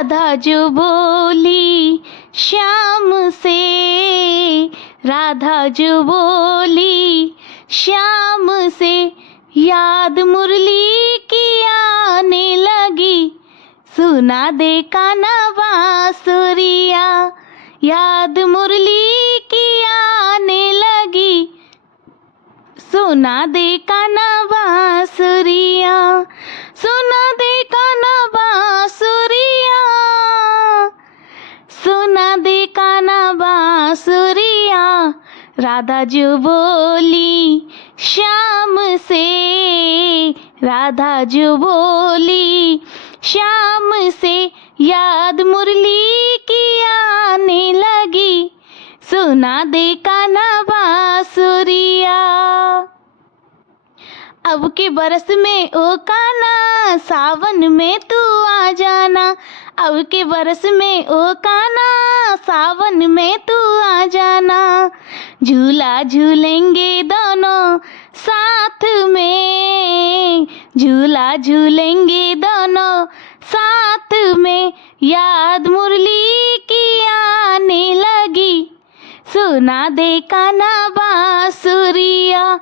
राधा जो बोली श्याम से, राधा जो बोली श्याम से, याद मुरली की आने लगी, सुना दे कान्हा बांसुरिया। याद मुरली की आने लगी, सुना दे कान्हा बांसुरिया, सुना दे कान्हा बांसुरिया, सुना दे कान्हा बांसुरिया। राधा जो बोली श्याम से, राधा जो बोली श्याम से, याद मुरली की आने लगी, सुना दे कान्हा बांसुरिया। अब के बरस में ओ कान्हा, सावन में तू आ जाना। अब के बरस में ओ कान्हा, सावन में तू आ जाना। झूला झूलेंगे दोनों साथ में, झूला झूलेंगे दोनों साथ में, याद मुरली की आने लगी, सुना दे कान्हा बांसुरिया।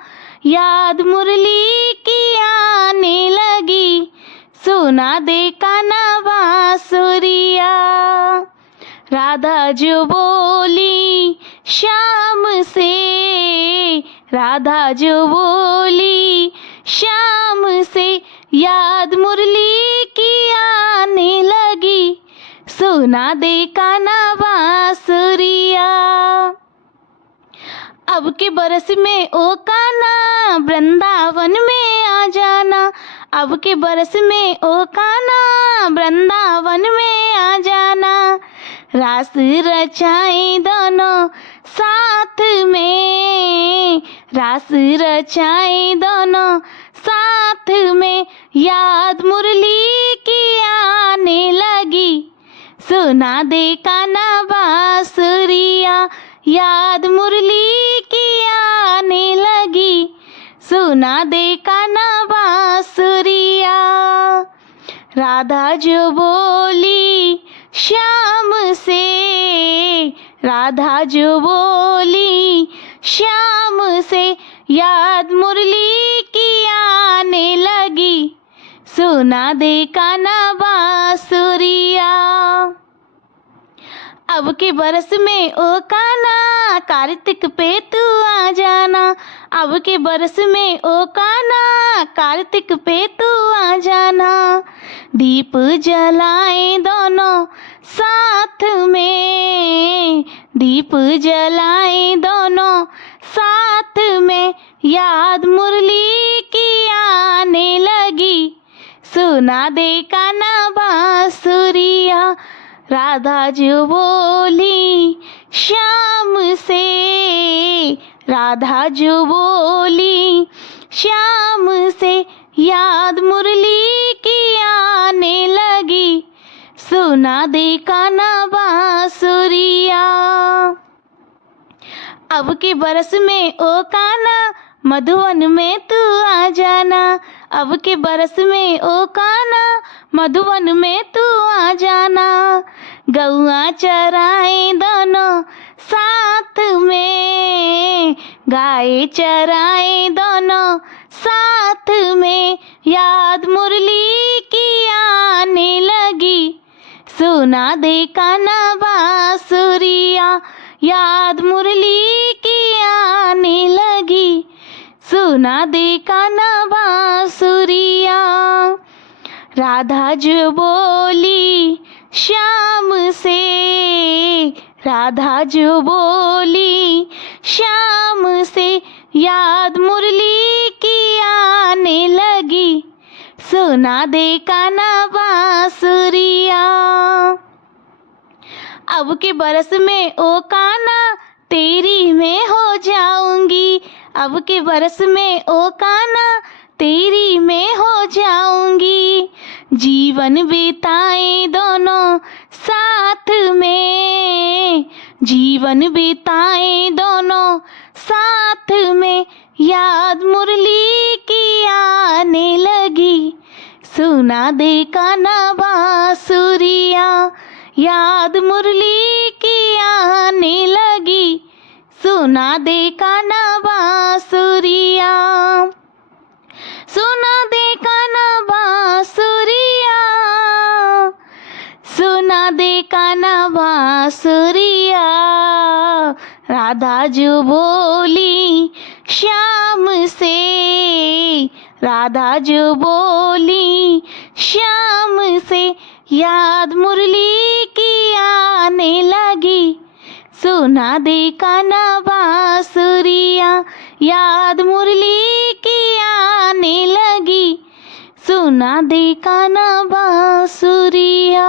याद मुरली की आने लगी, सुना दे कान्हा बांसुरिया। राधा जो बोली श्याम से, राधा जो बोली श्याम से, याद मुरली की आने लगी, सुना दे कान्हा बांसुरिया। अब के बरस में ओ कान्हा, वृंदावन में आ जाना। अब के बरस में ओ कान्हा, वृंदावन में आ जाना। रास रचाएं दोनों साथ में, रास रचाएं दोनों साथ में, याद मुरली की आने लगी, सुना दे कान्हा बांसुरिया। याद मुरली की आने लगी, सुना दे कान्हा बांसुरिया। राधा जो बोली श्याम से, राधा जो बोली श्याम से, याद मुरली की आने लगी, सुना दे कान्हा बांसुरिया। अब के बरस में ओ कान्हा, कार्तिक पे तू आ जाना। अब के बरस में ओ कान्हा, कार्तिक पे तू आ जाना। दीप जलाएं दोनों साथ में, दीप जलाएं दोनों साथ में, याद मुरली की आने लगी, सुना दे कान्हा बांसुरिया। राधा जो बोली श्याम से, राधा जो बोली श्याम से, याद मुरली की आने लगी, सुना दे कान्हा बांसुरिया। अब के बरस में ओ कान्हा, मधुवन में तू आ जाना। अब के बरस में ओ कान्हा, मधुवन में तू आ जाना। गौआ चराएं दोनों साथ में, गाय चराएं दोनों साथ में, याद मुरली की आने लगी, सुना दे कान्हा बांसुरिया। याद मुरली की आने लगी, सुना दे कान्हा बांसुरिया। राधा जो बोली श्याम से, राधा जो बोली श्याम से, याद मुरली की आने लगी, सुना दे कान्हा बांसुरिया। अब के बरस में ओ कान्हा, तेरी मैं हो जाऊंगी। अब के बरस में ओ कान्हा, तेरी मैं हो जाऊंगी। जीवन बिताएं दोनों साथ में, जीवन बिताएं दोनों साथ में, याद मुरली की आने लगी, सुना दे कान्हा बांसुरिया। याद मुरली की आने लगी, सुना दे कान्हा बांसुरिया, सुना दे कान्हा बांसुरिया, सुना दे कान्हा बांसुरिया। राधा जो बोली श्याम से, राधा जो बोली श्याम से, याद मुरली की आने लगी, सुना दे कान्हा बांसुरिया। याद मुरली की आने लगी, सुना दे कान्हा बांसुरिया।